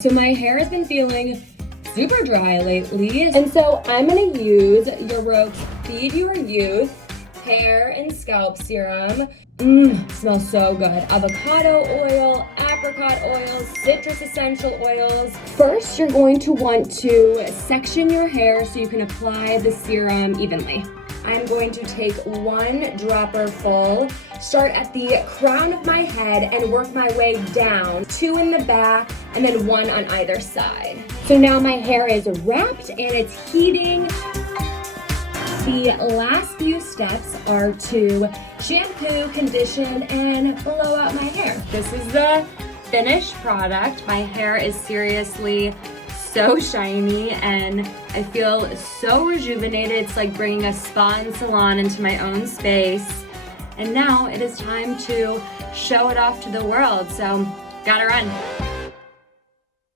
So my hair has been feeling super dry lately, and so I'm gonna use Yarok Feed Your Youth hair and scalp serum. Smells so good. Avocado oil, apricot oils, citrus essential oils. First, you're going to want to section your hair so you can apply the serum evenly. I'm going to take 1 dropper full, start at the crown of my head and work my way down, 2 in the back, and then 1 on either side. So now my hair is wrapped and it's heating. The last few steps are to shampoo, condition, and blow out my hair. This is the finished product. My hair is seriously so shiny and I feel so rejuvenated. It's like bringing a spa and salon into my own space. And now it is time to show it off to the world. So gotta run.